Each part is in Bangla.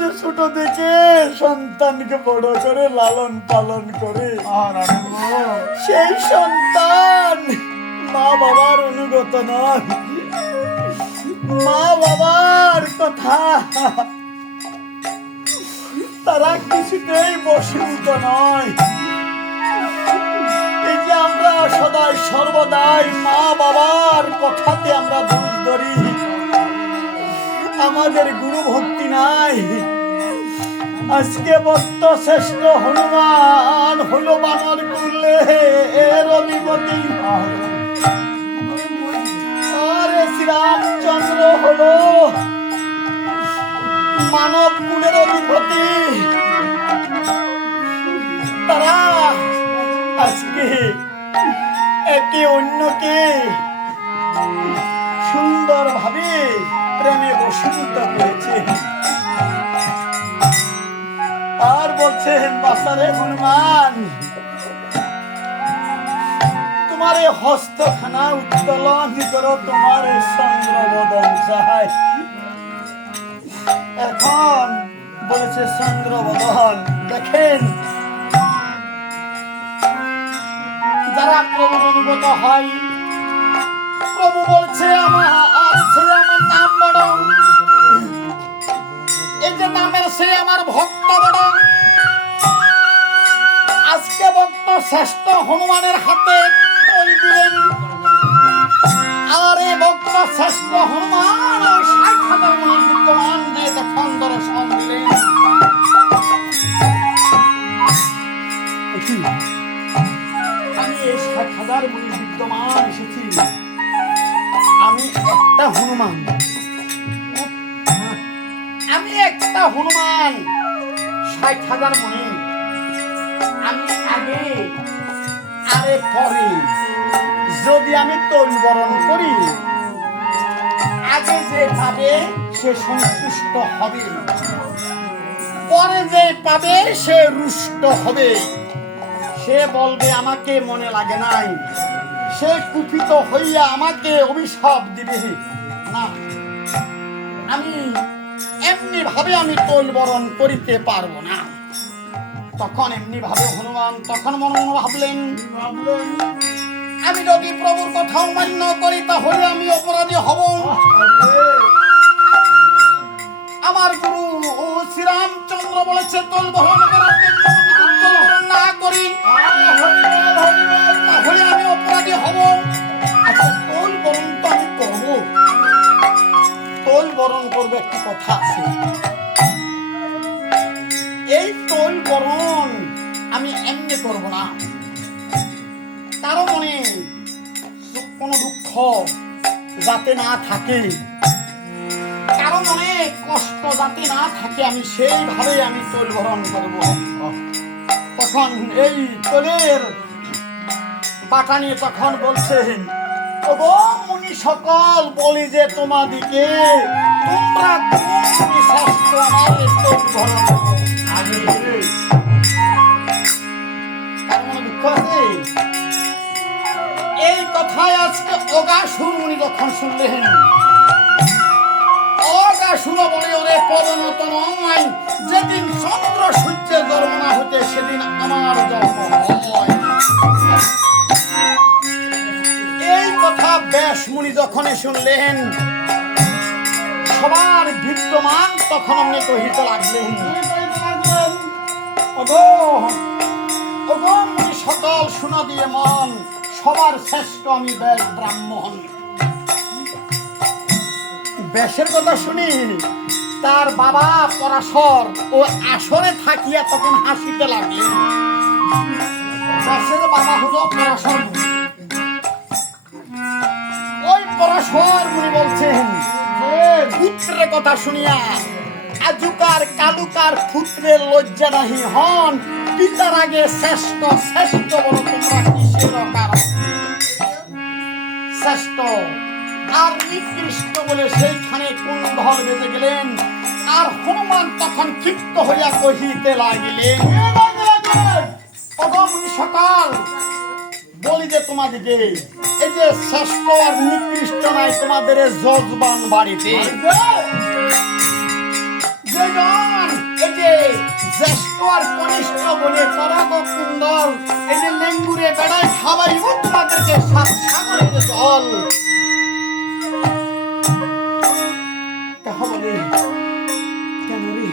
যে ছোট থেকে সন্তানকে বড় করে লালন পালন করে, সেই সন্তান মা বাবার অনুগত নয়, মা বাবার কথা তারা কিছুতেই বশীভূত নয়। এই যে আমরা সদাই সর্বদাই মা বাবার কথাতে আমরা দোষ ধরি, আমাদের গুরু ভক্তি নাই। আজকে বক্ত শ্রেষ্ঠ হনুমান হলো বানর কুলে এর অধিপতি, আর শ্রীরামচন্দ্র হলো মানব কুলের অধিপতি। তারা আজকে একে অন্যকে সুন্দরভাবে প্রেমে বশীভূত করেছে। আর বলছেন বাসারে হনুমান, তোমার এই হস্তখানা উত্তোলন করো, তোমার এই চন্দ্রবদন চাই। এখন বলেছে চন্দ্রবদন। দেখেন, যারা প্রভু অনুগত হয়, প্রভু বলছে আমার নাম বড়, এই যে নামের সে আমার ভক্ত বড়। আজকে ভক্ত শ্রেষ্ঠ হনুমানের হাতে তৈল দিলেন, আর এই ভক্ত শ্রেষ্ঠ হনুমান 60,000 মণি বিদ্যমান দিয়ে তখন দর্শন দিলেন। আমি এই 60,000 মণি বিদ্যমান এসেছি, আমি একটা হনুমান, আমি একটা হনুমান 60,000 মণি। আমি আগে আরে পরে যদি আমি তৈল বরণ করি, আগে যে পাবে সে সন্তুষ্ট হবে, পরে যে পাবে সে রুষ্ট হবে। সে বলবে আমাকে মনে লাগে নাই, সে কুপিত হইয়া আমাকে অভিশাপ দিবে না। আমি এমনি ভাবে আমি তৈল বরণ করিতে পারবো না। তখন এমনি ভাবে হনুমান তখন মনে মনে ভাবলেন, আমি যদি প্রভুর কথা অমান্য করি তাহলে আমি অপরাধী হব। আমার গুরু ও শ্রীরামচন্দ্র বলেছে তৈল বরণ করার জন্য, না করি তাহলে আমি অপরাধী হব। আচ্ছা, তৈল বরণ তো আমি করবো, তৈল বরণ করবো, একটি কথা আছে। এই তৈল বরণ আমি এমনি করব না, কারো মনে কোনো দুঃখ যাতে না থাকে, কারো মনে কষ্ট যাতে না থাকে, আমি সেইভাবে আমি তৈল বরণ করব। তখন এই তৈলের বাটা নিয়ে তখন বলছেন, ওগো মুনি সকল, বলি যে তোমাদিকে, তোমরা মুনি শ্রেষ্ঠ আমার তৈল বরণ আগে। কার মনে দুঃখ আছে? এই কথায় আজকে অগাসুর মুনি যখন শুনলেন, অগাসুর বলে ওরে পরিণত নয়, যেদিন চন্দ্র সূর্যের জন্ম না হতে সেদিন আমার জন্ম হয়। এই কথা ব্যাস মুনি যখনই শুনলেন, সবার বিদ্যমান তখন অমনি কহিতে লাগলেন, মুনি সকল শুনা দিয়ে মন, সবার শ্রেষ্ঠ আমি ব্যাস ব্রাহ্মণ। ব্যাসের কথা শুনি তার বাবা পরাশর ও আসরে থাকিয়া তখন হাসিতে লাগলেন। ব্যাসের বাবা হলো পরাশর। ওই পরাশর মুনি বলছেন, পুত্রের কথা শুনিয়া আজুকার কালুকার পুত্রের লজ্জা নাহি হন, পিতার আগে শ্রেষ্ঠ শ্রেষ্ঠ বলো তোমরা কিসের কারণ? শ্রেষ্ঠ আর নিকৃষ্ট বলে সেইখানে কুণ্ডল বেজে গেলেন। আর হনুমান তখন ক্ষিপ্ত হইয়া কহিতে লাগিলেন, মুনি সকাল, বলি যে তোমাদিকে, এই যে শ্রেষ্ঠ আর নিকৃষ্ট নাই তোমাদের যজমান বাড়িতে, যেজন জ্যেষ্ঠ আর কনিষ্ঠ বলে পরম সুন্দর এই যে লেঙ্গুরে বেড়ায় খাওয়াইব তোমাদেরকে সাত সাগরের জল। তাহলে কেন রে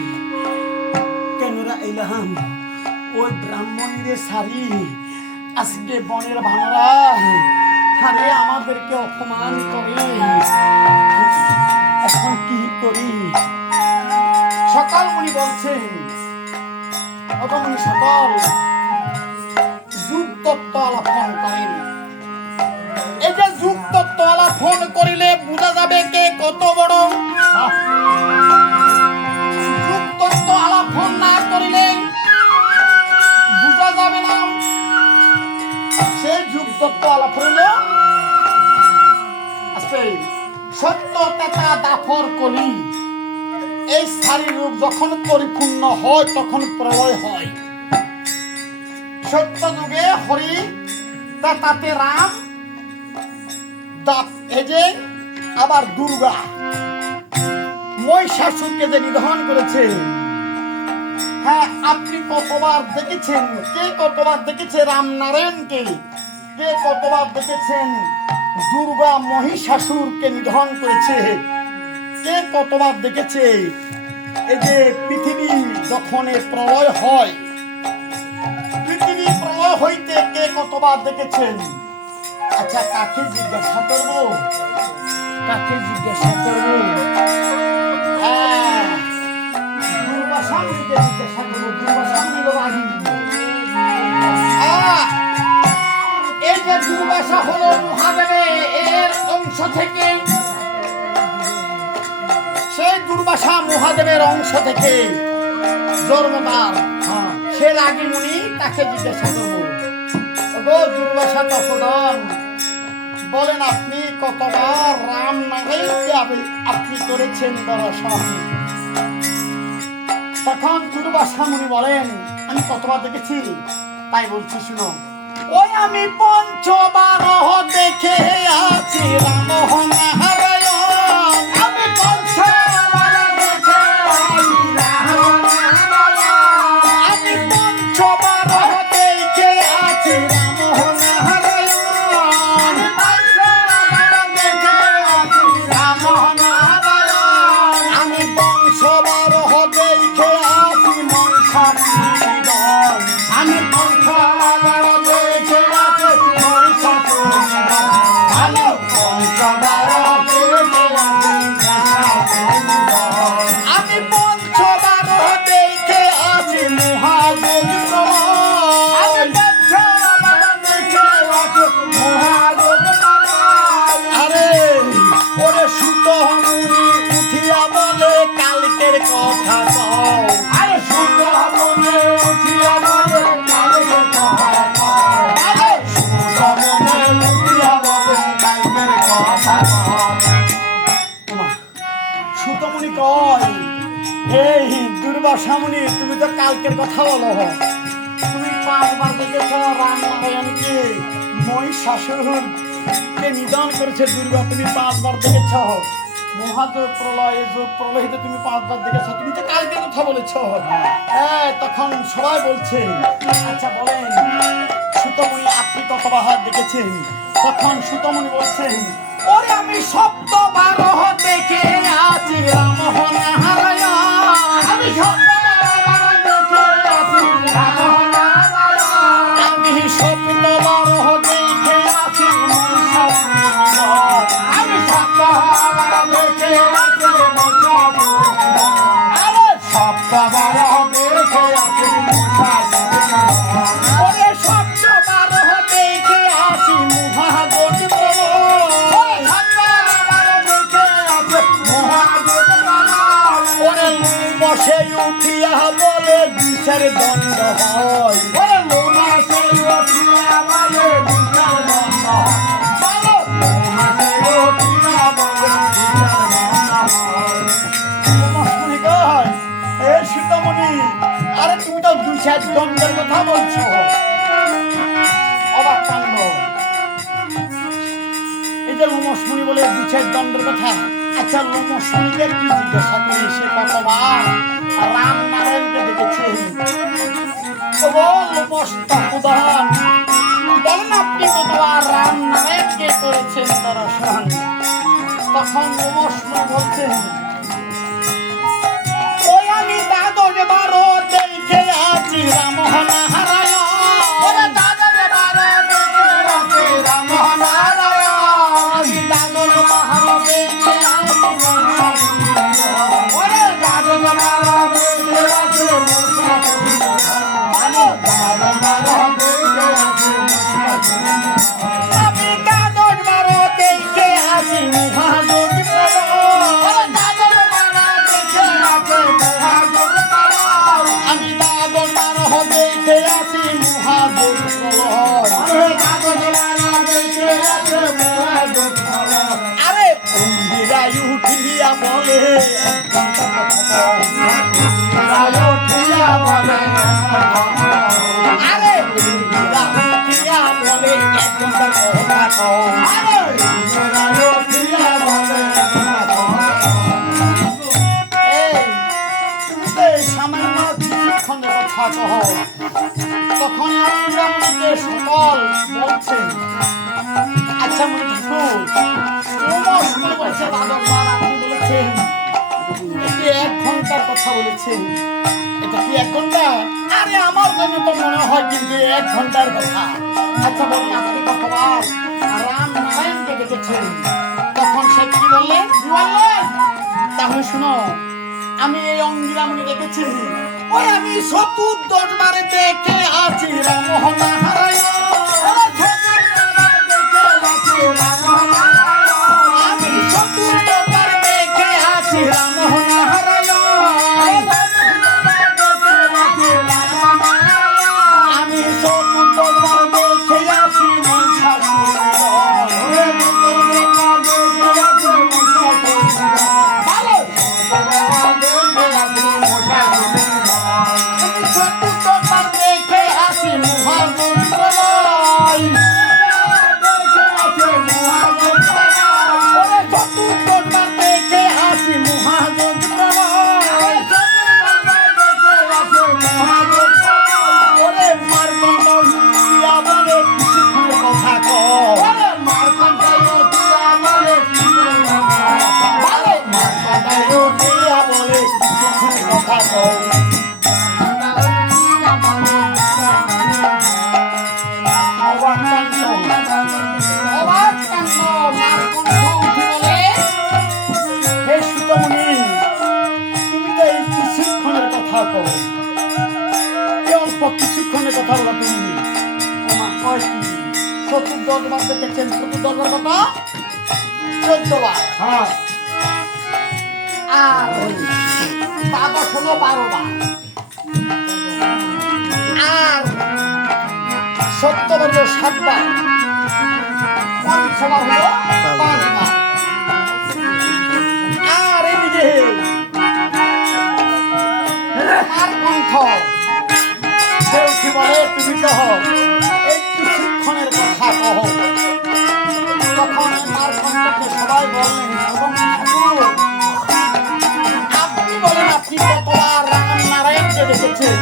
কেনরা এলাম ওই ব্রাহ্মণীরে সারি আজকে বনের ভাঙরা আরে আমাদেরকে অপমান করে, এখন কি করি? সকাল মুনি বলছেন অগমনি সকল যুগ তত্ত্ব আলাপন করেন। এই যে যুগ তত্ত্ব আলাপন করিলে বোঝা যাবে কে কত বড়। যুগ তত্ত্ব আলাপন না করিলে বোঝা যাবে না। সে যুগ তত্ত্ব আলাপ হইল সত্য তেতা দাফর কলি। এই সারি রূপ যখন পরিপূর্ণ হয় তখন প্রলয় হয়। সত্য যুগে হরি তেতাতে রাম এই যে আবার দুর্গা মহিষাসুরকে যে নিধন করেছে। হ্যাঁ, আপনি কতবার দেখেছেন? কে কতবার দেখেছে রামনারায়ণকে? কে কতবার দেখেছেন দুর্গা মহিষাসুরকে নিধন করেছে? কে কতবার দেখেছে এই যে পৃথিবী যখন প্রলয় হয়, পৃথিবী প্রলয় হইতে কে কতবার দেখেছেন? আচ্ছা, কাকে জিজ্ঞাসা করবো? কাকে জিজ্ঞাসা করবো? দুর্বাসাকে জিজ্ঞাসা করবো। দুর্বাসা হলো রানী। এই যে দুর্বাসা হলো মহাদেবের অংশ থেকে, সেই দুর্বাসা মহাদেবের অংশ থেকে জন্মদার। সে রাগী মুনি, তাকে জিজ্ঞাসা করবো, ওগো দুর্বাসা তপোধন, বলেন আপনি কতবার রাম নারায়ণকে আপনি করেছেন দর্শন? তখন দুর্বাসা মুনি বলেন, আমি কতবার দেখেছি তাই বলছি শুনো। ওই আমি পঞ্চবার দেখে আছি রাম নারায়ণ। আমি পঞ্চবার দেখে আছি রাম নারায়ণ। আমি পঞ্চবার দেখে আছি রাম নারায়ণ। আমি বংশবার দেখে আছি মহিষাসুর। আমি পঞ্চবার দেখে আছি মহিষাসুর। ভালো পঞ্চবার দেখে আছি মহিষাসুর। আমি পঞ্চবার দেখে আছি মহাযোগী। আমি পঞ্চবার দেখে আছি মহাযোগী। আরে ওরে সুত মুনি উঠিয়া বলে কালকের কথা কও। আরে সুত মুনি উঠিয়া বলে কালকের কথা কও। আরে সুত মুনি উঠিয়া বলে কালকের কথা কও। সুত মুনি কয়, এই দুর্বাসা মুনি, তুমি তো কালকের কথা বলো। তুমি 5 বার দেখেছ রাম নারায়ণকে মহিষাসুরকে নিধন করেছে দুর্গা। তুমি 5 বার দেখেছ মহাযোগ প্রলয়, যোগ প্রলয়তে তুমি 5 বার দেখেছ। তুমি তো কালকের কথা বলেছ। তখন সবাই বলছে, আচ্ছা বলেন সুতমুনি আপনি কতবার দেখেছেন? তখন সুতমুনি বলছেন, ওরে আমি 7 বার দেখে আছি রাম নারায়ণ। আমি 7 বার দেখে আছি রাম নারায়ণ। আমি 7 বার দেখে আছি মহিষাসুর। আমি 7 বার দেখে আছি মহিষাসুর। আরে 7 বার দেখে আছি মহিষাসুর। ওরে 7 বার দেখে আছি মহাযোগী। বসে উঠিয়া বলে বিচার দণ্ড হয়। বসে উঠিয়া বলে বিচার দণ্ড হয়। সীতামণি, আরে তুমি তো বিচার দণ্ডের কথা বলছো। অবাক কাণ্ড। এই যে লোমসমণি বলে বিচার দণ্ডের কথা। আচ্ছা, লোমসমণিকে কি জিজ্ঞাসা করি সে কতবার রাম নারায়ণকে দেখেছে? মস্ত উদাহরণ বলেন আপনি কতবার রাম নারায়ণকে করেছেন দর্শন। তখন রুমসমণি বলছেন ওই আমি দ্বাদশ বারো দেখে আছি রাম নারায়ণ। ওরে দ্বাদশ বারো দেখে আছি রাম নারায়ণ। আমি দ্বাদশ বারো দেখে আছি ওরে দ্বাদশ বারো দেখে আছি আমি দ্বাদশ বারো দেখে আছি মহাযোগী আমি দ্বাদশ বারো দেখে আছি মহাযোগী আরে অঙ্গিরায় উঠিয়া বলে আরে উঠিয়া বলে এক ঘন্টার কথা কও। সামান্য কিছুক্ষণের কথা কহ। তখন রামকে সকল বলছেন আচ্ছা মনে ঠাকুর রুমসমণি বলছে দ্বাদশবার আপনি বলেছেন এটি 1 ঘন্টার কথা বলেছেন, এটা কি 1 ঘন্টা? আরে আমার জন্য তো মনে হয় কিন্তু 1 ঘন্টার কথা। আচ্ছা বলুন আপনি কতবার রাম নারায়ণকে দেখেছেন? তখন সে কি বললেন? তাহলে শুনো আমি এই অঙ্গিরামকে দেখেছি ওই আমি ৭০ বারে দেখে আছি রাম নারায়ণ। আমি ৭০ বারে দেখে আছি রাম নারায়ণ। আমি ৭০ বারে দেখে আছি কিছুক্ষণের কথা বলা তুমি ৭০ বার দেখেছেন। ৭০ বার কথা ১৪ বার আর ১২ হলো ১২ বার আর ৭০ হলো ৭ বার ৫ বার হলো ৫ বার আর এদিকে আর কণ্ঠ বলে তুমি কহ এই কিছুক্ষণের কথা কহ। তখন তার কণ্ঠকে সবাই বললেন এবং ঠাকুর আপনি বলেন আপনি কতবার রাম নারায়ণকে দেখেছেন?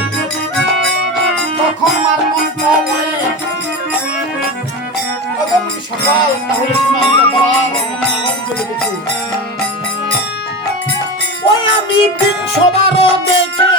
তখন মার কণ্ঠ বলে সকাল তাহলে শুনে আমি কতবার রাম নারায়ণকে দেখেছি ওই আমি ৩০০ বারও দেখে